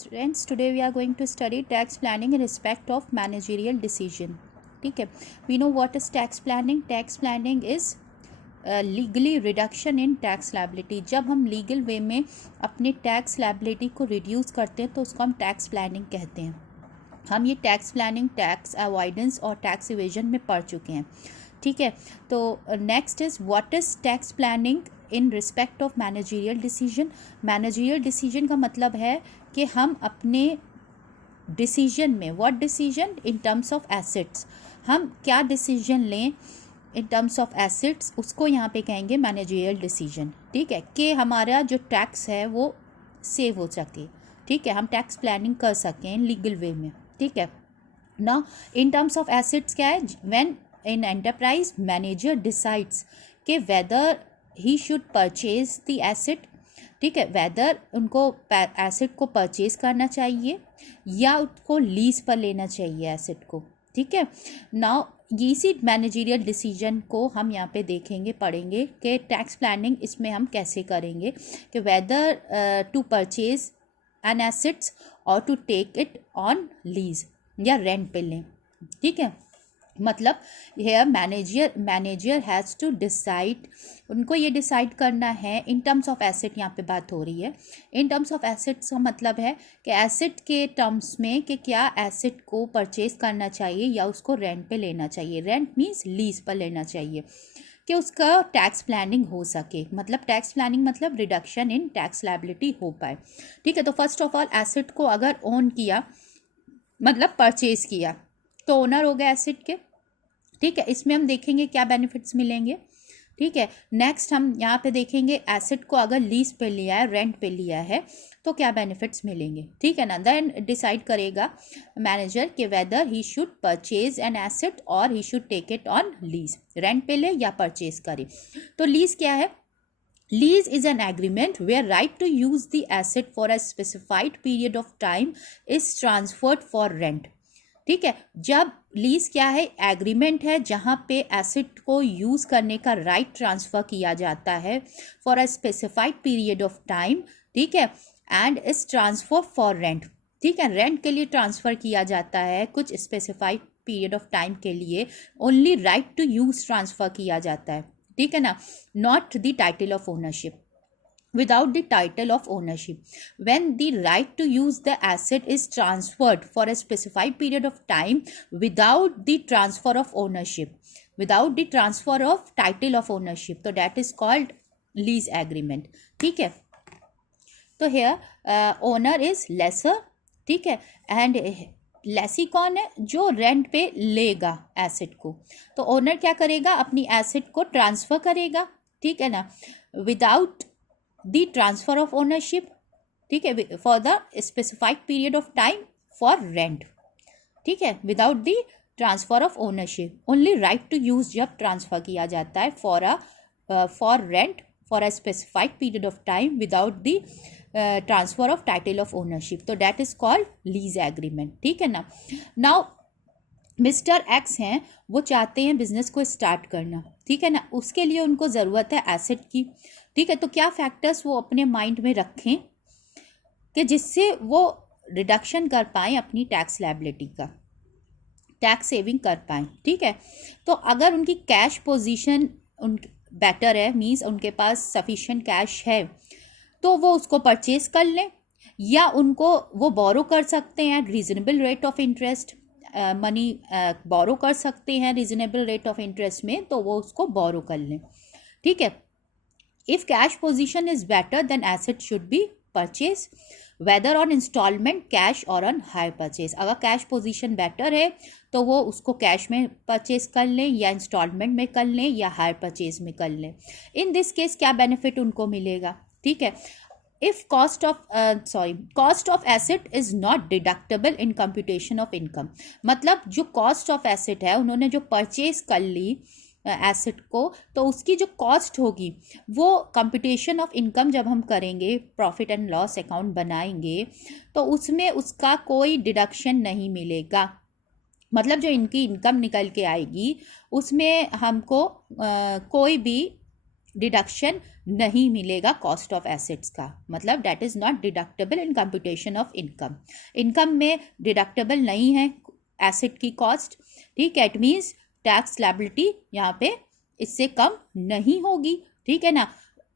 Friends, today we are going to study tax planning in respect of managerial decision. ठीक है, we know what is tax planning. Tax planning is legally reduction in tax liability. जब हम legal way में अपने tax liability को reduce करते हैं तो उसको हम टैक्स प्लानिंग कहते हैं. हम ये टैक्स प्लानिंग, टैक्स अवॉइडेंस और टैक्स इवेजन में पढ़ चुके हैं. ठीक है, तो next is what is tax planning in respect of managerial decision. Managerial decision का मतलब है कि हम अपने डिसीजन में, what decision in terms of assets, हम क्या डिसीजन लें इन टर्म्स ऑफ एसेट्स, उसको यहाँ पे कहेंगे मैनेजरियल डिसीजन. ठीक है, कि हमारा जो टैक्स है वो सेव हो सके. ठीक है, हम टैक्स प्लानिंग कर सकें लीगल वे में. ठीक है, now in terms of assets क्या है, when in enterprise manager decides कि whether he should purchase the asset. ठीक है, वेदर उनको एसेट को परचेज करना चाहिए या उसको लीज पर लेना चाहिए एसेट को. ठीक है, नाउ इसी मैनेजरियल डिसीजन को हम यहाँ पे देखेंगे, पढ़ेंगे कि टैक्स प्लानिंग इसमें हम कैसे करेंगे कि whether to purchase an assets और to take it on lease या रेंट पे लें. ठीक है, मतलब here manager has to decide, उनको ये डिसाइड करना है इन टर्म्स ऑफ एसेट. यहाँ पे बात हो रही है इन टर्म्स ऑफ एसेट्स का मतलब है कि एसेट के टर्म्स में कि क्या एसेट को परचेज करना चाहिए या उसको रेंट पे लेना चाहिए. रेंट मीन्स लीज पर लेना चाहिए कि उसका टैक्स प्लानिंग हो सके. मतलब टैक्स प्लानिंग मतलब रिडक्शन इन टैक्स लायबिलिटी हो पाए. ठीक है, तो फर्स्ट ऑफ ऑल एसेट को अगर ओन किया मतलब परचेज किया तो ओनर हो गया एसेट के. ठीक है, इसमें हम देखेंगे क्या बेनिफिट्स मिलेंगे. ठीक है, नेक्स्ट हम यहाँ पे देखेंगे एसेट को अगर लीज पे लिया है, रेंट पे लिया है तो क्या बेनिफिट्स मिलेंगे. ठीक है ना, देन डिसाइड करेगा मैनेजर कि whether he should purchase an asset और he should take it on lease, rent पे ले या परचेज करे. तो लीज क्या है, lease is an agreement where right to use the asset for a specified period of time is transferred for rent. ठीक है, जब लीज क्या है, एग्रीमेंट है जहाँ पे एसेट को यूज़ करने का राइट ट्रांसफ़र किया जाता है for a specified period of time. ठीक है, and is transfer for rent. ठीक है, रेंट के लिए ट्रांसफ़र किया जाता है कुछ स्पेसिफाइड पीरियड ऑफ टाइम के लिए. Only right to use transfer किया जाता है. ठीक है ना, not the title of ownership. Without the title of ownership, when the right to use the asset is transferred for a specified period of time without the transfer of ownership, without the transfer of title of ownership, so that is called lease agreement. ठीक है, तो here owner is lessor. ठीक है, and Lesi कौन है, जो rent पे लेगा एसेट को. तो ओनर क्या करेगा, अपनी एसेट को ट्रांसफ़र करेगा. ठीक है ना, without the transfer of ownership. ठीक है, for the specified period of time for rent. ठीक है, without the transfer of ownership, only right to use जब ट्रांसफ़र किया जाता है for rent for a specified period of time without the transfer of title of ownership, तो that is called lease agreement. ठीक है ना. now मिस्टर एक्स हैं, वो चाहते हैं बिजनेस को स्टार्ट करना. ठीक है ना, उसके लिए उनको ज़रूरत है एसेट की. ठीक है, तो क्या फैक्टर्स वो अपने माइंड में रखें कि जिससे वो रिडक्शन कर पाएँ अपनी टैक्स लायबिलिटी का, टैक्स सेविंग कर पाएँ. ठीक है, तो अगर उनकी कैश पोजीशन उन बेटर है, मीन्स उनके पास सफिशिएंट कैश है, तो वो उसको परचेज कर लें, या उनको वो बोरो कर सकते हैं reasonable rate of interest. Money borrow कर सकते हैं रीज़नेबल रेट ऑफ इंटरेस्ट में, तो वो उसको बोरो कर लें. ठीक है, if cash position is better then asset should be purchase whether on installment, cash और ऑन हायर परचेज. अगर कैश पोजीशन बेटर है तो वो उसको कैश में परचेज कर लें या इंस्टॉलमेंट में कर लें या हायर परचेज में कर लें. इन दिस केस क्या बेनिफिट उनको मिलेगा. ठीक है, if cost of asset is not deductible in computation of income. मतलब जो cost of asset है, उन्होंने जो परचेज कर ली एसेट को, तो उसकी जो कॉस्ट होगी वो कंप्यूटेशन ऑफ इनकम जब हम करेंगे, प्रॉफिट एंड लॉस अकाउंट बनाएंगे, तो उसमें उसका कोई डिडक्शन नहीं मिलेगा. मतलब जो इनकी इनकम निकल के आएगी उसमें हमको कोई भी डिडक्शन नहीं मिलेगा कॉस्ट ऑफ एसेट्स का, मतलब that is not deductible in computation of income. Income में डिडक्टेबल नहीं है एसेट की कॉस्ट, ठीक है। इट मीन्स टैक्स लायबिलिटी यहाँ पे इससे कम नहीं होगी, ठीक है ना।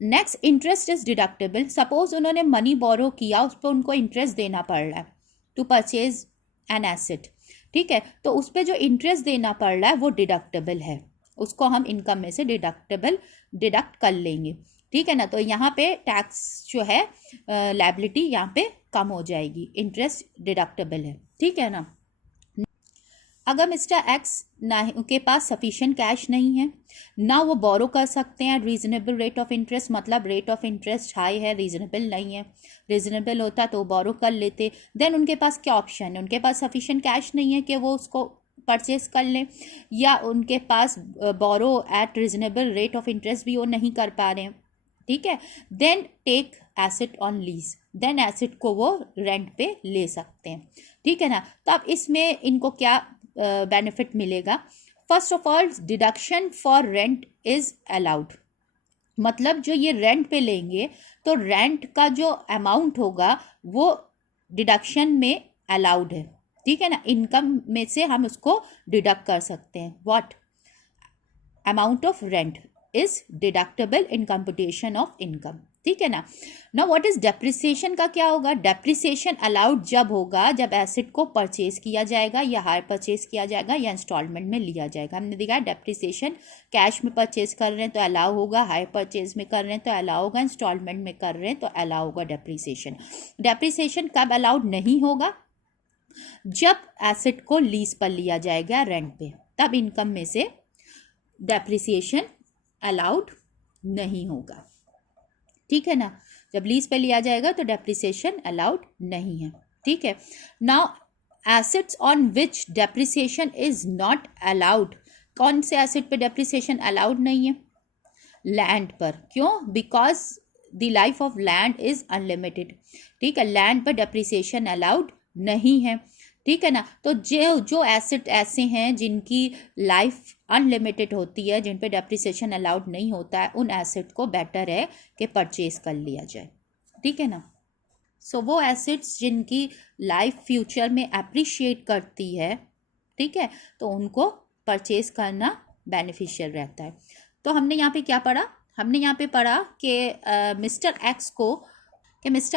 Next, interest is deductible. Suppose उन्होंने मनी बोरो किया, उस पर उनको इंटरेस्ट देना पड़ रहा है टू परचेज एन एसेट, ठीक है। तो उस पर जो इंटरेस्ट देना पड़ रहा है वो डिडक्टेबल है, उसको हम इनकम में से डिडक्ट कर लेंगे, ठीक है ना। तो यहाँ पे टैक्स जो है लायबिलिटी यहाँ पे कम हो जाएगी, इंटरेस्ट डिडक्टेबल है, ठीक है ना। अगर मिस्टर एक्स ना के पास सफिशिएंट कैश नहीं है ना, वो बोरो कर सकते हैं रीजनेबल रेट ऑफ इंटरेस्ट, मतलब रेट ऑफ इंटरेस्ट हाई है, रीजनेबल नहीं है। रीजनेबल होता तो बोरो कर लेते। देन उनके पास क्या ऑप्शन है, उनके पास सफिशिएंट कैश नहीं है कि वो उसको परचेज कर लें, या उनके पास borrow at reasonable rate of interest भी वो नहीं कर पा रहे हैं, ठीक है। Then take asset on lease, then asset को वो रेंट पे ले सकते हैं, ठीक है ना। तो अब इसमें इनको क्या बेनिफिट मिलेगा। First of all, deduction for rent is allowed, मतलब जो ये रेंट पे लेंगे तो रेंट का जो अमाउंट होगा वो डिडक्शन में अलाउड है, ठीक है ना। इनकम में से हम उसको डिडक्ट कर सकते हैं। What amount of rent is deductible in computation of income, ठीक है ना। ना व्हाट इज डेप्रिसिएशन का क्या होगा। डेप्रिसिएशन अलाउड जब होगा जब एसेट को परचेज किया जाएगा, या हायर परचेज किया जाएगा, या इंस्टॉलमेंट में लिया जाएगा। हमने देखा डेप्रिसिएशन कैश में परचेज कर रहे हैं तो अलाउ होगा, हायर परचेज में कर रहे हैं तो अलाउ होगा, इंस्टॉलमेंट में कर रहे हैं तो अलाउ होगा डेप्रिसिएशन। डेप्रिसिएशन कब अलाउड नहीं होगा, जब एसेट को लीज पर लिया जाएगा रेंट पे, तब इनकम में से डेप्रिसिएशन अलाउड नहीं होगा, ठीक है ना। जब लीज पे लिया जाएगा तो डेप्रिसिएशन अलाउड नहीं है, ठीक है। Now assets on which depreciation is not allowed, कौन से एसेट पे डेप्रिसिएशन अलाउड नहीं है। लैंड पर, क्यों, because the life of land is unlimited, ठीक है। लैंड पर डेप्रिसिएशन अलाउड नहीं है, ठीक है ना। तो जो एसेट ऐसे हैं जिनकी लाइफ अनलिमिटेड होती है, जिन पे डेप्रिसिएशन अलाउड नहीं होता है, उन एसेट को बेटर है कि परचेज कर लिया जाए, ठीक है ना। सो वो एसेट्स जिनकी लाइफ फ्यूचर में अप्रिशिएट करती है, ठीक है, तो उनको परचेज करना बेनिफिशियल रहता है। तो हमने यहाँ पे क्या पढ़ा, हमने यहाँ पे पढ़ा कि मिस्टर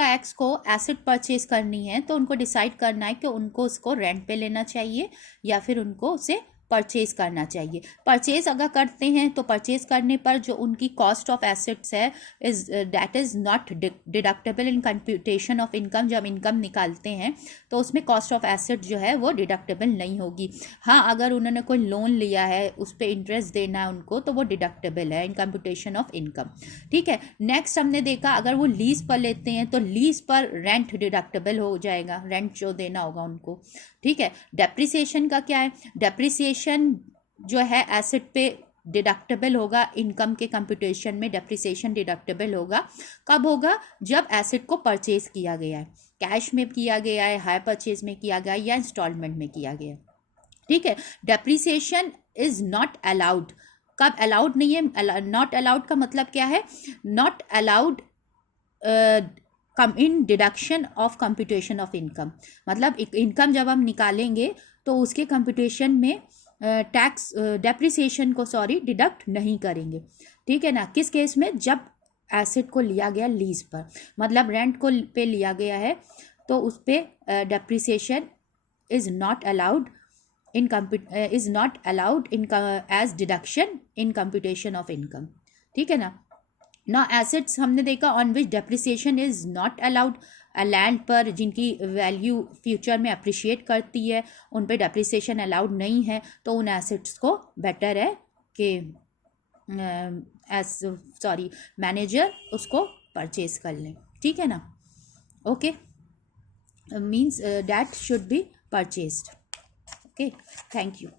एक्स को एसेट परचेज करनी है तो उनको डिसाइड करना है कि उनको उसको रेंट पे लेना चाहिए या फिर उनको उसे परचेज करना चाहिए। परचेज अगर करते हैं तो परचेज करने पर जो उनकी कॉस्ट ऑफ एसेट्स है that is not deductible in computation of income. जब इनकम निकालते हैं तो उसमें कॉस्ट ऑफ एसेट जो है वो डिडक्टेबल नहीं होगी। हाँ, अगर उन्होंने कोई लोन लिया है उस पर इंटरेस्ट देना है उनको तो वो डिडक्टेबल है इन कंप्यूटेशन ऑफ इनकम, ठीक है। नेक्स्ट हमने देखा अगर वो लीज पर लेते हैं तो लीज पर रेंट डिडक्टेबल हो जाएगा, रेंट जो देना होगा उनको, ठीक है। डेप्रिसिएशन का क्या है, डेप्रिसिएशन जो है एसेट पे डिडक्टेबल होगा, इनकम के कंप्यूटेशन में डेप्रिसिएशन डिडक्टेबल होगा। कब होगा, जब एसेट को परचेज किया गया है, कैश में किया गया है, हायर परचेज में किया गया है या इंस्टॉलमेंट में किया गया है, ठीक है। डेप्रिसिएशन इज नॉट अलाउड, कब अलाउड नहीं है, नॉट अलाउड का मतलब क्या है, not allowed in deduction of computation of income, मतलब इनकम जब हम निकालेंगे तो उसके कंप्यूटेशन में टैक्स डेप्रिसिएशन को डिडक्ट नहीं करेंगे, ठीक है ना। किस केस में, जब एसेट को लिया गया लीज पर, मतलब रेंट को पे लिया गया है तो उस पर depreciation is not allowed in as deduction in computation of income, ठीक है ना। ना एसेट्स हमने देखा on which depreciation is not allowed, land पर जिनकी वैल्यू फ्यूचर में अप्रिशिएट करती है उन पे डेप्रिसिएशन अलाउड नहीं है, तो उन एसेट्स को बेटर है कि मैनेजर उसको परचेज कर लें, ठीक है ना। Okay, means that should be purchased. Okay, thank you.